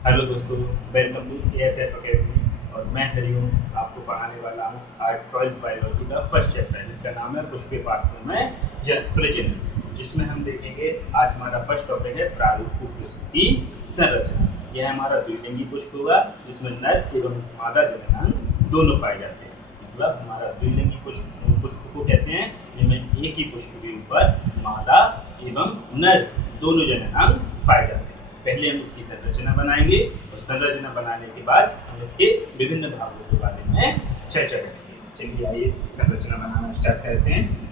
Hello दोस्तों, welcome to ASF academy. और मैं हरिओम आपको पढ़ाने वाला हूँ आज 12th बायोलॉजी का फर्स्ट चैप्टर, जिसका नाम है पुष्पीय पाठ्यक्रम है प्रजनन, जिसमें हम देखेंगे। आज हमारा फर्स्ट टॉपिक है प्रारूप पुष्प की संरचना। यह हमारा द्विलिंगी पुष्प होगा, जिसमें नर एवं मादा जननांग दोनों पाए जाते हैं। मतलब हमारा द्विलिंगी पुष्प को कहते हैं जिनमें एक ही पुष्प के ऊपर मादा एवं नर दोनों जननांग पाए जाते हैं। पहले हम इसकी संरचना बनाएंगे और संरचना बनाने के बाद हम इसके विभिन्न भागों के बारे में चर्चा करेंगे। चलिए आइए संरचना बनाना स्टार्ट करते हैं।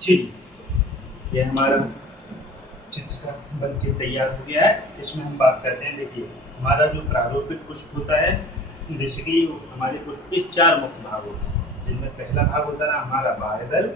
चलिए, यह हमारा चित्र का बन के तैयार हो गया है। इसमें हम बात करते हैं। देखिए, हमारा जो प्रारूपिक पुष्प होता है, बेसिकली हमारे पुष्प के 4 मुख्य भाग होते हैं, जिनमें पहला भाग होता है हमारा बाह्य दल,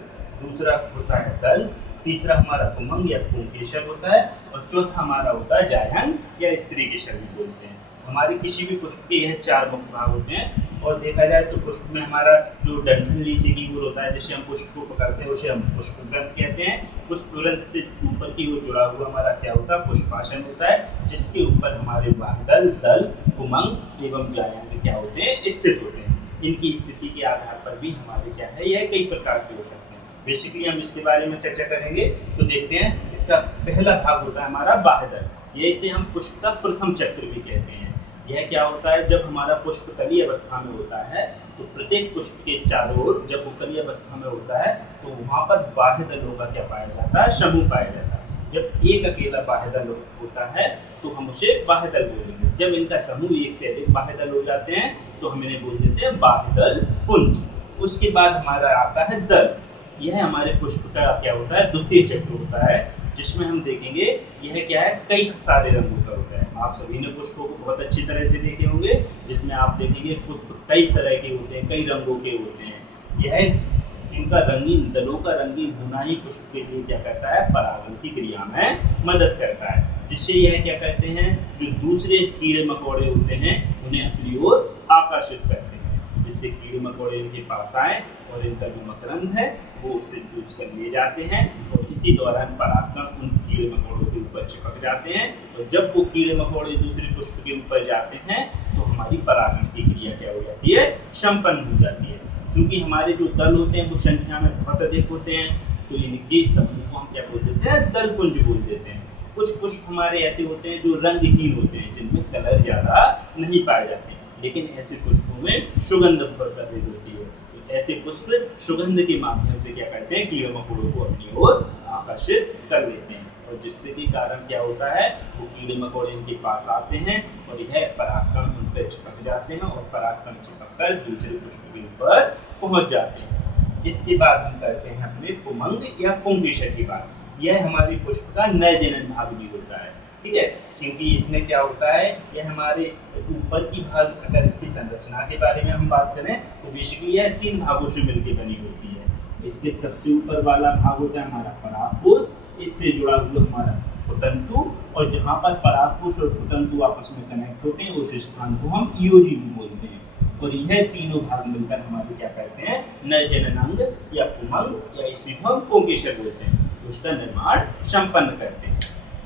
दूसरा होता है दल, तीसरा हमारा पुंमंग या पुंकेसर होता है, और चौथा हमारा होता है जायंग या स्त्री केसर भी बोलते हैं। हमारे किसी भी पुष्प के यह 4 मुख्य भाग होते हैं। और देखा जाए तो पुष्प में हमारा जो डंठल नीचे की ओर होता है, जिससे हम पुष्प को पकड़ते हैं, उसे हम पुष्प ग्रंथ कहते हैं। पुष्प ग्रंथ से ऊपर की ओर जुड़ा हुआ हमारा क्या होता है, पुष्पासन होता है, जिसके ऊपर हमारे बाह्यदल, दल, पुंमंग एवं जायंग क्या होते हैं, स्थित होते हैं। इनकी स्थिति के आधार पर भी हमारे क्या है, यह कई प्रकार के हो सकते हैं। बेसिकली हम इसके बारे में चर्चा करेंगे। तो देखते हैं, इसका पहला भाग होता है हमारा बाह्यदल। ये इसे हम पुष्प का प्रथम चक्र भी कहते हैं। यह क्या होता है, जब हमारा पुष्प कली अवस्था में होता है तो प्रत्येक पुष्प के चारों ओर जब वो कली अवस्था में होता है तो वहाँ पर बाह्य दलों का क्या पाया जाता है, समूह पाया जाता है। जब एक अकेला बाह्य दल होता है तो हम उसे बाह्य दल बोलेंगे। जब इनका समूह एक से अधिक बाह्य दल हो जाते हैं तो हम इन्हें बोल देते हैं बाह्य दल पुंज। उसके बाद हमारा आता है दल। यह हमारे पुष्प का क्या होता है, द्वितीय चक्र होता है, जिसमें हम देखेंगे यह क्या है, कई सारे रंगों का होता है। आप सभी ने पुष्पों को बहुत अच्छी तरह से देखे होंगे, जिसमें आप देखेंगे पुष्प कई तरह के होते हैं, कई रंगों के होते हैं। यह इनका रंगीन दलों का रंगीन होना ही पुष्प के लिए क्या करता है, परागण की क्रिया में मदद करता है, जिससे यह क्या करते हैं, जो दूसरे कीड़े मकोड़े होते हैं उन्हें अपनी ओर आकर्षित करते हैं, जिससे कीड़े मकोड़े इनके पास आए और इनका जो मकरंद है वो उससे चूस कर ले जाते हैं और इसी दौरान परागकण उन कीड़े मकोड़ों के ऊपर चिपक जाते हैं और जब वो कीड़े मकोड़े दूसरे पुष्प के ऊपर जाते हैं तो हमारी परागण की क्रिया क्या हो जाती है, संपन्न हो जाती है। क्योंकि हमारे जो दल होते हैं वो संख्या में बहुत अधिक होते हैं तो इनके समूह को हम क्या बोल देते हैं, दलपुंज बोल देते हैं। कुछ पुष्प हमारे ऐसे होते हैं जो रंगहीन होते हैं, जिनमें कलर ज्यादा नहीं पाए जाते, लेकिन ऐसे पुष्पों में सुगंध बहुत अधिक होती है। तो ऐसे पुष्प सुगंध के माध्यम से क्या करते हैं, कीड़े मकोड़ों को अपनी ओर आकर्षित कर लेते हैं और जिससे कि कारण क्या होता है, वो कीड़े मकोड़े इनके पास आते हैं और यह परागकण उन पर चिपक जाते हैं और परागकण चिपक कर दूसरे पुष्प के ऊपर पहुंच जाते हैं। इसके बाद हम करते हैं अपने पुमंग या पुंकेसर की बात। यह हमारे पुष्प का नए जनन भाग भी होता है, ठीक है, क्योंकि इसमें क्या होता है, यह हमारे ऊपर की भाग, अगर इसकी संरचना के बारे में हम बात करें तो बेसिकली यह 3 भागों से मिलकर बनी होती है। इसके सबसे ऊपर वाला भाग होता है हमारा परागकोश, इससे जुड़ा हुआ हमारा पुतंतु, और जहाँ पर परागकोश और पुतंतु आपस में कनेक्ट होते हैं उस स्थान को हम ईओजी भी बोलते हैं। और यह तीनों भाग मिलकर हमारे क्या कहते हैं, नए जननांग या पुमंग या इसी को हम पुंकेसर बोलते हैं, उसका निर्माण संपन्न करते हैं।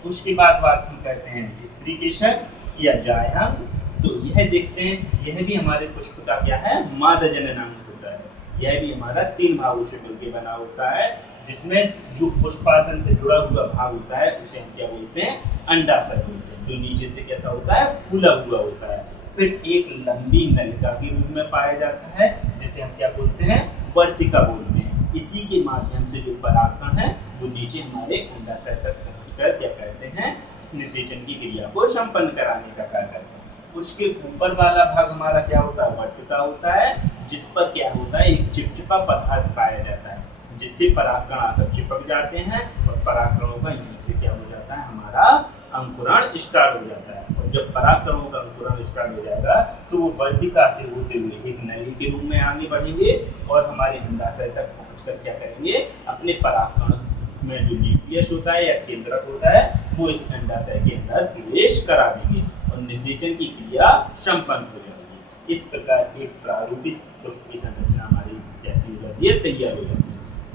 उसके बाद बात हम करते हैं स्त्रीकेसर या जायंग। तो यह देखते हैं, यह भी हमारे पुष्प का क्या है, मादा जननांग होता है। यह भी हमारा 3 भागों से मिलकर बना होता है, जिसमें जो पुष्पासन से जुड़ा हुआ भाग होता है उसे हम क्या बोलते हैं, अंडाशय बोलते हैं, जो नीचे से कैसा होता है, फूला हुआ होता है। फिर एक लंबी नलिका के रूप में पाया जाता है जिसे हम क्या बोलते हैं, वर्तिका बोलते हैं। इसी के माध्यम से जो परागकण है वो नीचे हमारे अंडाशय तक पहुंचकर क्या करते हैं, निषेचन की क्रिया को संपन्न कराने का कार्य करते हैं। उसके ऊपर वाला भाग हमारा क्या होता है, वर्तिका होता है, जिस पर क्या होता है, एक चिपचिपा पदार्थ पाया जाता है, जिससे परागकण आकर चिपक जाते हैं और परागकणों का यहीं से क्या हो जाता है, हमारा अंकुरण स्टार्ट हो जाता है। और जब परागकणों का अंकुरण स्टार्ट हो जाएगा तो वो वर्तिका से होते हुए एक नली के रूप में आगे बढ़ेंगे और हमारे अंडाशय तक पहुंचकर क्या करेंगे, अपने परागकण में जो न्यूक्लियस होता है या केंद्रक होता है वो इस अंडाशय के अंदर प्रवेश करा देंगे और निषेचन की क्रिया संपन्न हो जाएगी। इस प्रकार एक प्रारूपिक पुष्प की संरचना हमारी कैसी हो जाती है, तैयार हो जाती है।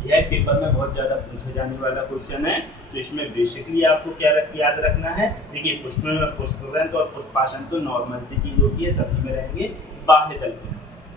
यह पेपर में बहुत ज़्यादा पूछे जाने वाला क्वेश्चन है, तो इसमें बेसिकली आपको क्या याद रखना है, देखिए पुष्प में पुष्पवृंत और पुष्पासन तो नॉर्मल सी चीज़ होती है, सभी में रहेंगे। बाह्य दल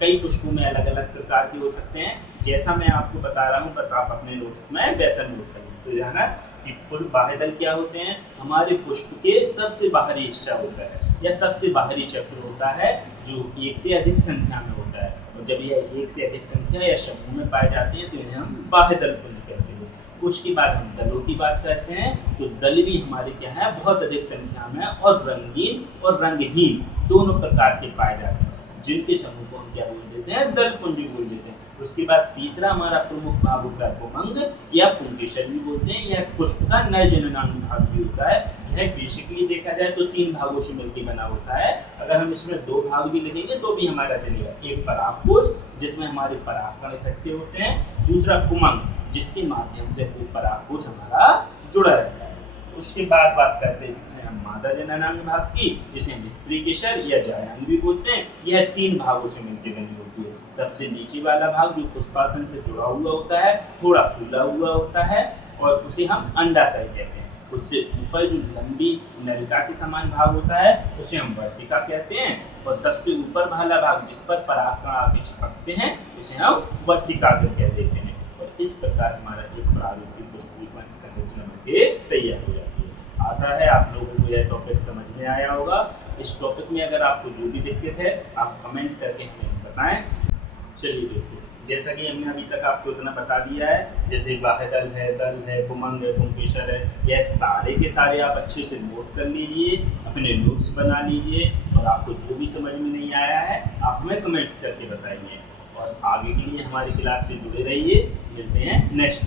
कई पुष्पों में अलग अलग प्रकार के हो सकते हैं, जैसा मैं आपको बता रहा हूँ बस आप अपने नोट्स में वैसा नोट करें। तो जाना कि पुष्प बाह्य दल क्या होते हैं, हमारे पुष्प के सबसे बाहरी हिस्सा होता है या सबसे बाहरी चक्र होता है जो एक से अधिक संख्या में होता है, और जब यह एक से अधिक संख्या या समूह में पाए जाते हैं तो इन्हें हम बाह्य दल पुंज कहते हैं। उसके बाद हम दलों की बात करते हैं, तो दल भी हमारे क्या है, बहुत अधिक संख्या में और रंगीन और रंगहीन दोनों प्रकार के पाए जाते हैं, जिनके समूह को हम क्या बोल देते हैं, दल पुंज बोल देते हैं। उसके बाद तीसरा हमारा प्रमुख भाग होता है पुमंग या पुंकेसर भी बोलते हैं। यह पुष्प का नए जननांग भाग भी होता है। यह बेसिकली देखा जाए तो 3 भागों से मिलकर बना होता है। अगर हम इसमें 2 भाग भी लिखेंगे तो भी हमारा चलेगा। एक परागकोश जिसमें हमारे परागकण इकट्ठे होते हैं, दूसरा पुमंग जिसके माध्यम से वो परागकोश हमारा जुड़ा रहता है। उसके बाद बात करते हैं मादा जननांग भाग की, जिसे हम स्त्रीकेसर या जायंग भी बोलते हैं। यह 3 भागों से मिलकर बनी होती है। सबसे नीचे वाला भाग जो पुष्पासन से जुड़ा हुआ होता है, थोड़ा फूला हुआ होता है और उसे हम अंडाशय कहते हैं। उससे ऊपर जो लंबी नलिका के समान भाग होता है उसे हम वर्तिका कहते हैं, और सबसे ऊपर वाला भाग जिस पर परागकण आके चिपकते हैं उसे हम वर्तिका कह देते हैं। और इस प्रकार हमारा एक प्रारूपिक पुष्प की संरचना तैयार हो जाती है। आशा है आप लोगों को यह टॉपिक समझ में आया होगा। इस टॉपिक में अगर आपको जो भी दिक्कत है आप कमेंट करके हमें बताएं। चलिए दोस्तों, जैसा कि हमने अभी तक आपको इतना बता दिया है, जैसे बाह्य दल है, पुमंग है, पुंकेसर है, यह सारे के सारे आप अच्छे से नोट कर लीजिए, अपने नोट्स बना लीजिए, और आपको जो भी समझ में नहीं आया है आप हमें कमेंट्स करके बताइए। और आगे के लिए हमारी क्लास से जुड़े रहिए। मिलते हैं नेक्स्ट